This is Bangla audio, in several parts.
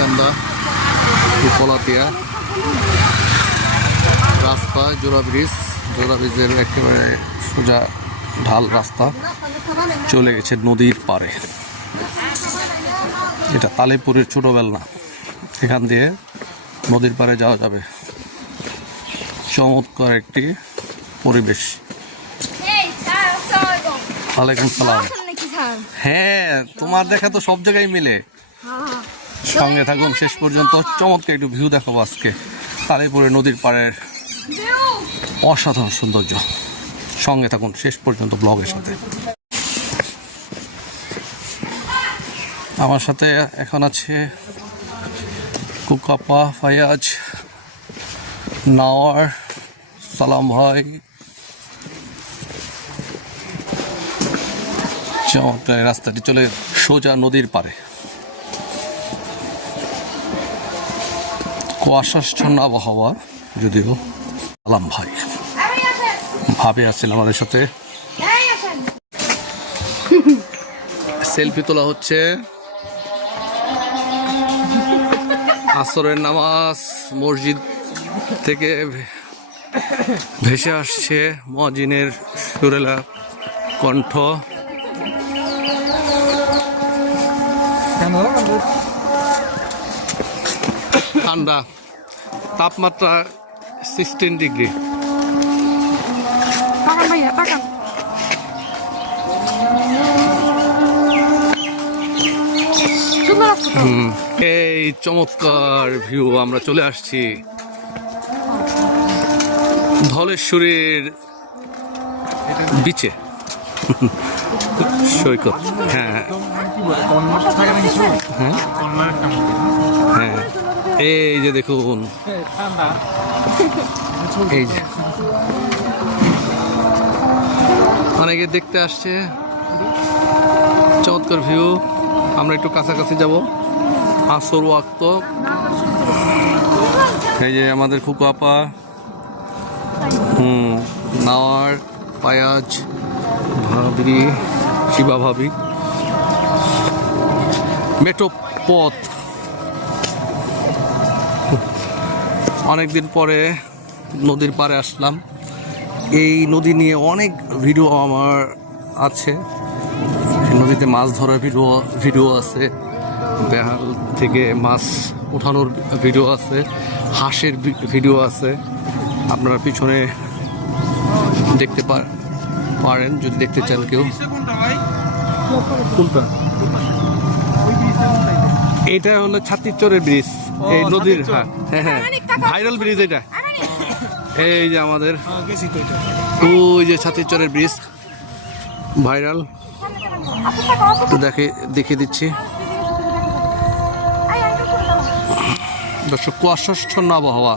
গান্ধা পলাতিয়া রাস্তা জোড়া ব্রিজ। জোড়া ব্রিজের একেবারে সোজা ঢাল রাস্তা চলে গেছে নদীর পাড়ে। এটা তালেপুরের ছোট বেলনা এখান দিয়ে নদীর পাড়ে যাওয়া যাবে। চমৎকার একটি পরিবেশ। ওয়ালাইকুম সালাম। হ্যাঁ তোমার দেখা তো সব জায়গায় মিলে। সঙ্গে থাকুন, শেষ পর্যন্ত চমৎকার একটু ভিউ দেখাবো আজকে। তালেপুরে নদীর পাড়ের অসাধারণ সৌন্দর্য। সঙ্গে থাকুন, শেষ পর্যন্ত ব্লগের সাথে। আমার সাথে এখন আছে কুকাপা ফায়াজ, নাওয়ার, সালাম ভাই। চমৎকার রাস্তাটি চলে সোজা নদীর পারে কুয়াশাচ্ছন্ন আবহাওয়া, যদিও সালাম ভাই। ভাবে আছেন আমাদের সাথে। সেলফি তোলা হচ্ছে। আসরের নামাজ মসজিদ থেকে ভেসে আসছে মজিনের সুরেলা কণ্ঠ। ঠান্ডা তাপমাত্রা সিক্সটিন ডিগ্রি এই চমৎকার ভিউ আমরা চলে আসছি ধলেশ্বরীর বিচে সৈকত হ্যাঁ। হ্যাঁ। হ্যাঁ। এই যে দেখুন এই যে। অনেকে দেখতে আসছে। চমৎকার ভিউ আমরা একটু কাছাকাছি যাব। আসর ওয়াক্ত। এই যে আমাদের খুকু আপা। হুম নাওয়ার পায়াজ ভাবি শিবা ভাবি। মেট্রো পথ। অনেকদিন পরে নদীর পাড়ে আসলাম। এই নদী নিয়ে অনেক ভিডিও আমার আছে। নদীতে মাছ ধরার ভিডিও ভিডিও আছে। বেহাল থেকে মাছ ওঠানোর ভিডিও আছে। হাঁসের ভিডিও আছে। আপনারা পিছনে দেখতে পার- পারেন যদি দেখতে চান কেউ। কোনটা? এটা হলো ছাত্রীচরের ব্রিজ। এই নদীর হ্যাঁ হ্যাঁ হ্যাঁ। ভাইরাল ব্রিজ এটা। এই যে আমাদের। ওই যে ছাত্রীচরের ব্রিজ। ভাইরাল। তো দেখে দেখিয়ে দিচ্ছি। দর্শক কুয়াশাচ্ছন্ন আবহাওয়া।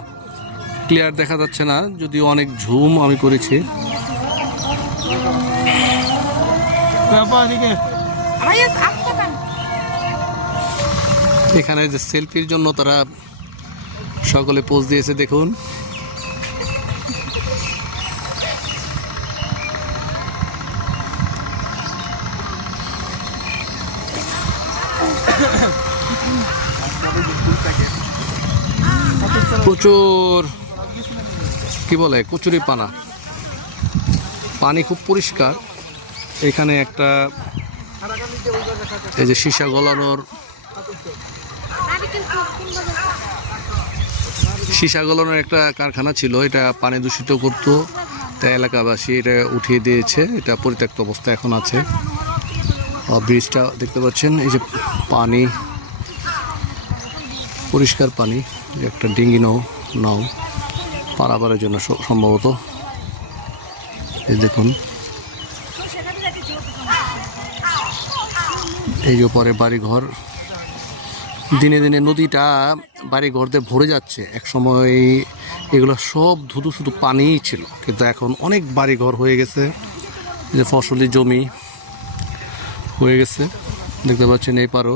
ক্লিয়ার দেখা যাচ্ছে না যদিও অনেক ঝুম আমি করেছি। এখানে যে সেলফির জন্য তারা সকলে পোজ দিয়েছে, দেখুন। প্রচুর, কি বলে, কচুরি পানা। পানি খুব পরিষ্কার। এখানে একটা এই যে সীসা গলানোর সীসা গলানোর একটা কারখানা ছিল, এটা পানি দূষিত করতো। তাই এলাকাবাসী এটা উঠিয়ে দিয়েছে, এটা পরিত্যক্ত অবস্থা এখন আছে। ব্রিজটা দেখতে পাচ্ছেন, এই যে পানি, পরিষ্কার পানি, একটা ডিঙ্গি নাও নাও পারাবারের জন্য সম্ভবত। এই দেখুন। এই যে পরে বাড়ি ঘর দিনে দিনে নদীটা বাড়ি ঘরতে ভরে যাচ্ছে। এক সময় এগুলো সব ধুধু শুধু পানিই ছিল। কিন্তু এখন অনেক বাড়ি ঘর হয়ে গেছে। যে ফসলি জমি হয়ে গেছে। দেখতে পাচ্ছেন এই পারও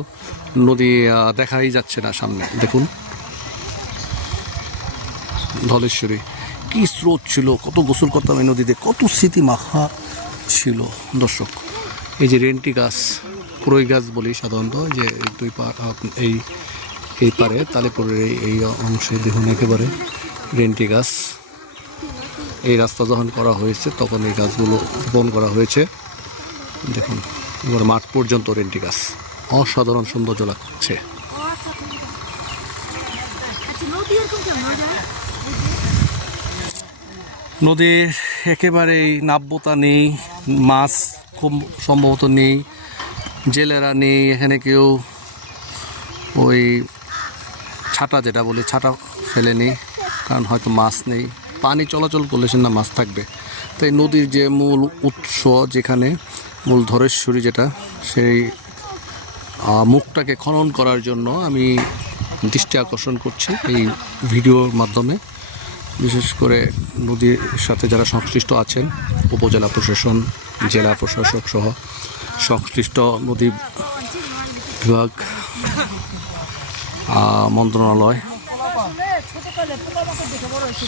নদী দেখাই যাচ্ছে না সামনে। দেখুন। ধলেশ্বরী, কি স্রোত ছিল, কত গোসল করতাম এই নদীতে, কত স্মৃতি মাখা ছিল। দর্শক, এই যে রেন্টি গাছ পুরোই গাছ বলি সাধারণত, যে দুই পা এই এই পারে তালিপুরের এই অংশে দেখুন একেবারে রেন্টি গাছ। এই রাস্তা যখন করা হয়েছে, তখন এই গাছগুলো রোপণ করা হয়েছে। দেখুন, এবার মাঠ পর্যন্ত রেন্টি গাছ। অসাধারণ সৌন্দর্য লাগছে। নদীর একেবারেই নাব্যতা নেই, মাছ খুব সম্ভবত নেই। জেলেরা নেই, এখানে কেউ ওই ছাটা যেটা বলি ছাটা ফেলেনি, কারণ হয়তো মাছ নেই। পানি চলাচল করলে সে না মাছ থাকবে। তাই নদীর যে মূল উৎস যেখানে, মূল ধরেশ্বরী যেটা, সেই মুখটাকে খনন করার জন্য আমি দৃষ্টি আকর্ষণ করছি এই ভিডিওর মাধ্যমে। বিশেষ করে নদীর সাথে যারা সংশ্লিষ্ট আছেন, উপজেলা প্রশাসন, জেলা প্রশাসক সহ সংশ্লিষ্ট নদী বিভাগ মন্ত্রণালয়,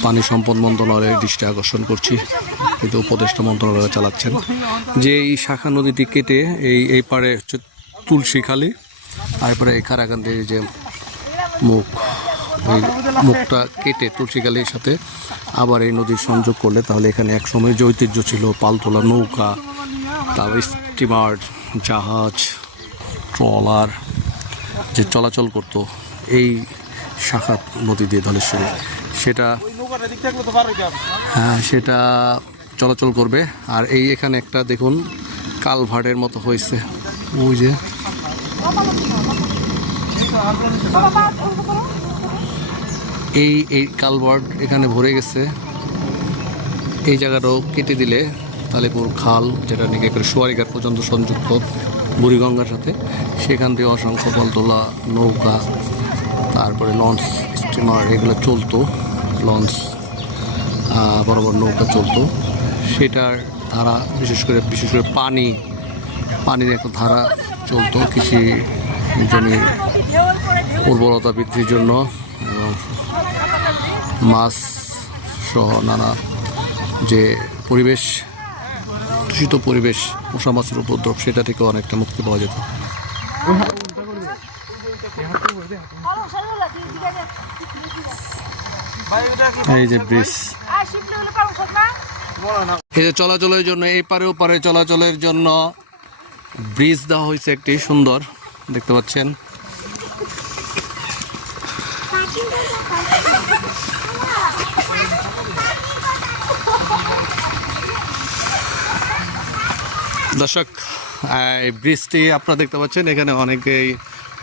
পানি সম্পদ মন্ত্রণালয়ের দৃষ্টি আকর্ষণ করছি, কিন্তু উপদেষ্টা মন্ত্রণালয় চালাচ্ছেন। যে এই শাখা নদীটি কেটে এই এই পারে হচ্ছে তুলসীখালি আর এরপরে এই কারাকান্দির যে মুখ ওই মুখটা কেটে তুলসীখালির সাথে আবার এই নদীর সংযোগ করলে তাহলে এখানে এক সময় যে ঐতিহ্য ছিল, পালতোলা নৌকা তারপর স্টিমার জাহাজ, ট্রলার, যে চলাচল করত এই শাখা নদী দিয়ে ধলেশ্বরী, সেটা হ্যাঁ সেটা চলাচল করবে। আর এই এখানে একটা দেখুন, কালভার্টের মতো হয়েছে। ওই যে। এই এই কালভার্ট এখানে ভরে গেছে। এই জায়গাটাও কেটে দিলে তালেপুর খাল, যেটা নাকি করে সোয়ারিঘাট পর্যন্ত সংযুক্ত, বুড়িগঙ্গার সাথে। সেখান থেকে অসংখ্য বলতোলা, নৌকা, তারপরে লঞ্চ স্টিমার, এগুলো চলতো। লঞ্চ বড় বড় নৌকা চলতো। সেটার ধারা, বিশেষ করে বিশেষ করে পানি, পানির একটা ধারা চলতো কৃষি জমির উর্বরতা বৃদ্ধির জন্য। মাছ সহ নানা যে পরিবেশ দূষিত পরিবেশ মশা মাছের উপদ্রব সেটা থেকে অনেকটা মুক্তি পাওয়া যেত। এই যে ব্রিজ। এই যে চলাচলের জন্য এই পারে ওপারে চলাচলের জন্য ব্রিজ দেওয়া হয়েছে একটি সুন্দর দেখতে পাচ্ছেন। দর্শক ব্রিজটি আপনারা দেখতে পাচ্ছেন এখানে অনেকেই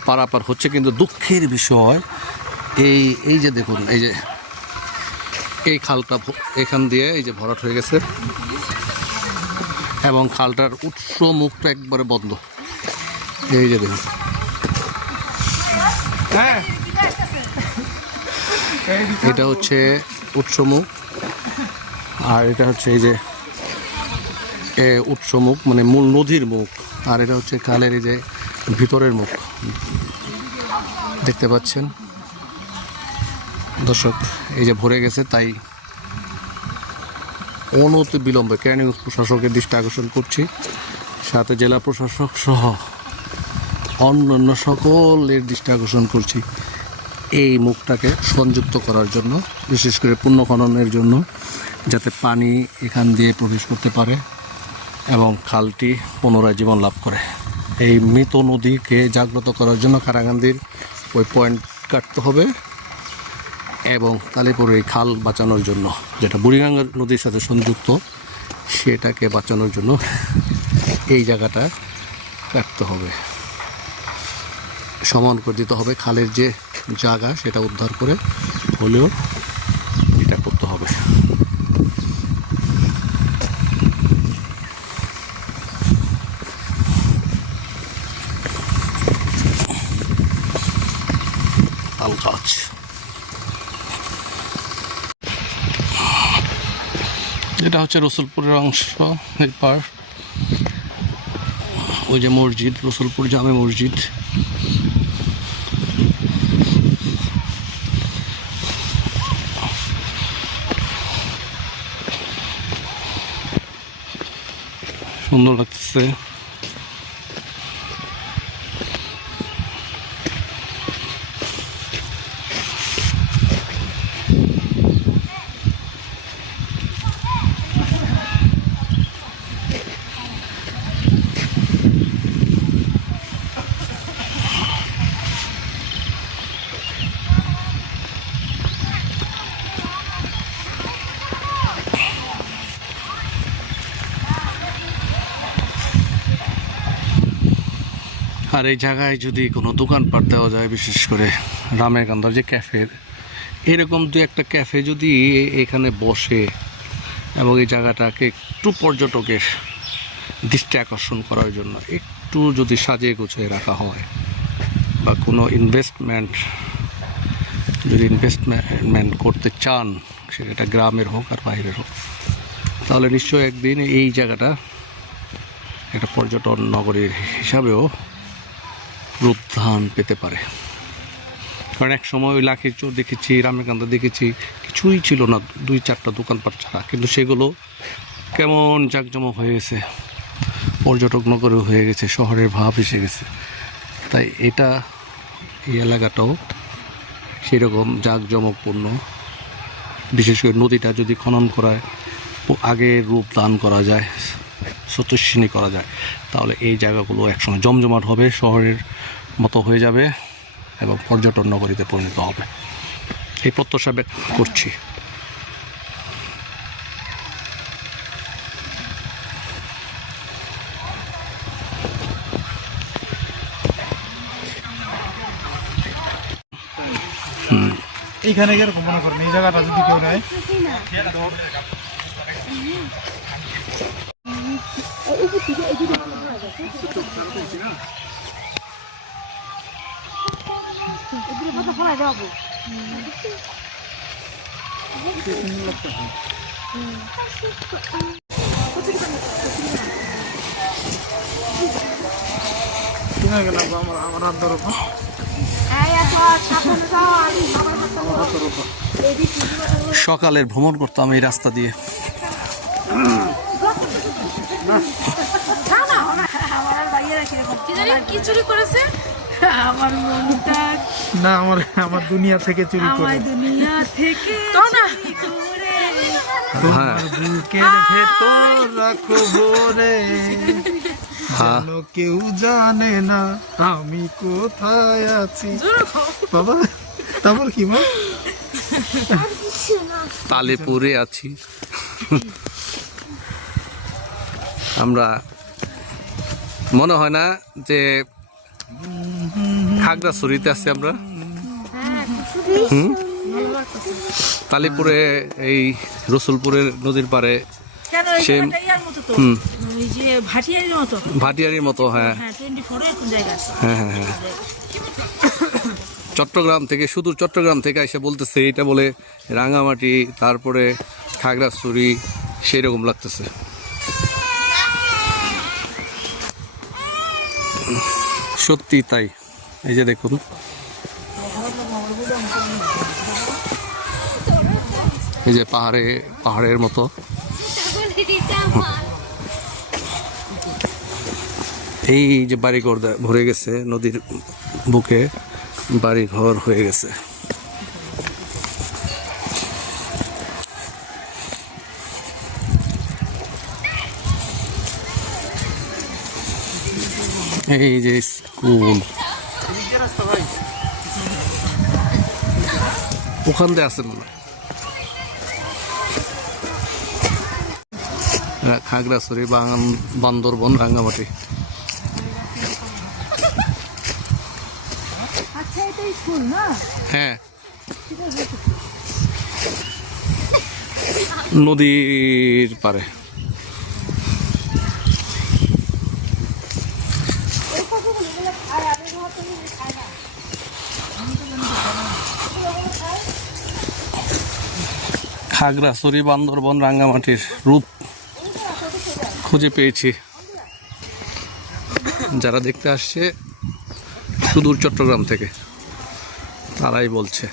পারাপার হচ্ছে কিন্তু দুঃখের বিষয় এই এই যে দেখুন এই যে এই খালটা এখান দিয়ে এই যে ভরাট হয়ে গেছে এবং খালটার উৎস মুখটা একবারে বন্ধ। এই যে দেখুন। এটা হচ্ছে উৎস মুখ আর এটা হচ্ছে এই যে উৎস মুখ মানে মূল নদীর মুখ, আর এটা হচ্ছে খালের এই যে ভিতরের মুখ। দেখতে পাচ্ছেন? দর্শক, এই যে ভরে গেছে, তাই অনতি বিলম্বে ক্যানিংস প্রশাসকের দৃষ্টি আকর্ষণ করছি। সাথে জেলা প্রশাসক সহ অন্যান্য সকলের দৃষ্টি আকর্ষণ করছি এই মুখটাকে সংযুক্ত করার জন্য, বিশেষ করে পুণ্য খননের জন্য, যাতে পানি এখান দিয়ে প্রবেশ করতে পারে। এবং খালটি পুনরায় জীবন লাভ করে। এই মৃত নদীকে জাগ্রত করার জন্য কারাগান্দির ওই পয়েন্ট কাটতে হবে এবং কালীপুর এই খাল বাঁচানোর জন্য, যেটা বুড়িগঙ্গা নদীর সাথে সংযুক্ত, সেটাকে বাঁচানোর জন্য এই জায়গাটা কাটতে হবে। সমান করে দিতে হবে খালের যে জায়গা, সেটা উদ্ধার করে হলেও এটা করতে হবে তাল গাছ এটা হচ্ছে রসুলপুরের অংশ, এরপর ওই যে মসজিদ, রসুলপুর জামে মসজিদ। সুন্দর লাগতেছে। আর এই জায়গায় যদি কোনো দোকানপাট দেওয়া যায়, বিশেষ করে রামেরকান্দার যে ক্যাফের এরকম দু একটা ক্যাফে যদি এখানে বসে এবং এই জায়গাটাকে একটু পর্যটকের দৃষ্টি আকর্ষণ করার জন্য একটু যদি সাজিয়ে গুছিয়ে রাখা হয় বা কোনো ইনভেস্টমেন্ট যদি ইনভেস্টমেন্ট করতে চান, সেটা গ্রামের হোক আর বাইরের হোক, তাহলে নিশ্চয়ই একদিন এই জায়গাটা একটা পর্যটন নগরীর হিসাবেও রূপধান পেতে পারে। কারণ এক সময় ওই লাখির চোর দেখেছি রামেকান্দা দেখেছি, কিছুই ছিল না দুই চারটা দোকানপাট ছাড়া। কিন্তু সেগুলো কেমন জাঁকজমক হয়ে গেছে। পর্যটক নগরী হয়ে গেছে, শহরের ভাব এসে গেছে। তাই এটা এই এলাকাটাও সেরকম জাঁকজমকপূর্ণ। বিশেষ করে নদীটা যদি খনন করায়, ও আগের রূপ দান করা যায়। স্বতস্বিনী করা যায়। তাহলে এই জায়গাগুলো একসময় জমজমাট হবে, শহরের মতো হয়ে যাবে এবং পর্যটন নগরীতে পরিণত হবে। এই প্রত্যাশা করছি। এইখানে এরকম মনে করেন, এই জায়গাটা যদি কেউ নেয়। সকালের ভ্রমণ করতাম এই রাস্তা দিয়ে। কি কি চুরি করেছে? আমার মনটা না আমার আমার দুনিয়া থেকে চুরি করে। আমার দুনিয়া থেকে চুরি করে। হ্যাঁ। বুকের ভেতর হ্যাঁ। যেন কেউ জানে না আমি কোথায় আছি। বাবা তারপর কি মা? তালেপুরে আছি। আমরা মনে হয় না যে খাগড়াছড়িতে আছি আমরা। হুম? তালিপুরে এই রসুলপুরের নদীর পারে সে- হুম। ভাটিয়ারির মতো? হ্যাঁ। হ্যাঁ আছে। হ্যাঁ হ্যাঁ হ্যাঁ। চট্টগ্রাম থেকে শুধু চট্টগ্রাম থেকে এসে বলতেছে এটা বলে রাঙামাটি তারপরে খাগড়াছড়ি সেই রকম লাগতেছে। সত্যি তাই। এই যে দেখুন। এই যে পাহাড়ে, পাহাড়ের মতো। এই যে বাড়িঘর ঘর ভরে গেছে, নদীর বুকে বাড়িঘর হয়ে গেছে। এই যে স্কুল। ওখান দিয়ে আছে মনে খাগড়াছড়ি বাগান বান্দরবন রাঙ্গামাটি। আচ্ছা হ্যাঁ। নদীর পারে খাগড়াছড়ি বান্দরবন, রাঙ্গামাটির রূপ খুঁজে পেয়েছি। যারা দেখতে আসছে, সুদূর চট্টগ্রাম থেকে, তারাই বলছে।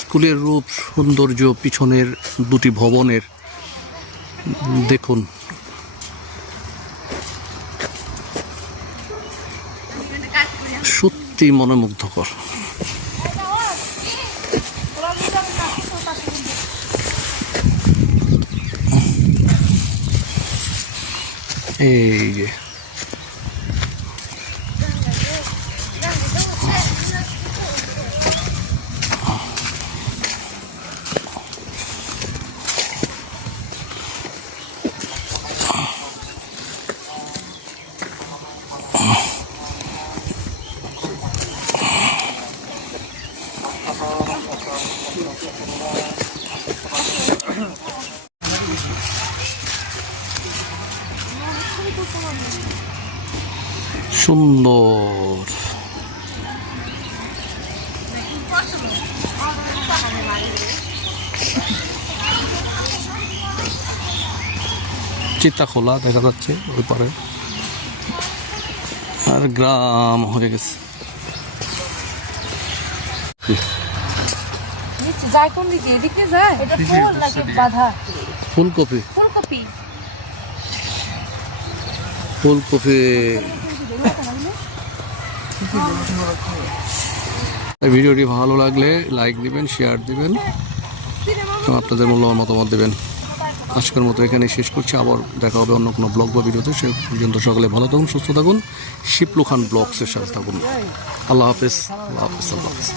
স্কুলের রূপ, সৌন্দর্য, পিছনের দুটি ভবনের, দেখুন। সত্যি মনোমুগ্ধকর। এই যে। সুন্দর। চিত্তা খোলা দেখা যাচ্ছে ওই পারে। আর গ্রাম হয়ে গেছে। যায় কোন দিকে? এদিকে যায়? এটা ফুল নাকি বাধা? ফুলকপি? ফুলকপি ভিডিওটি ভালো লাগলে লাইক দিবেন, শেয়ার দিবেন এবং আপনাদের মূল্যবান মতামত দেবেন। আজকের মতো এখানে শেষ করছি। আবার দেখা হবে অন্য কোনো ব্লগ বা ভিডিওতে। সে পর্যন্ত সকালে ভালো থাকুন, সুস্থ থাকুন। শিপলু খান ব্লগসের সাথে থাকুন। আল্লাহ হাফেজ আল্লাহ হাফেজ আল্লাহ হাফেজ।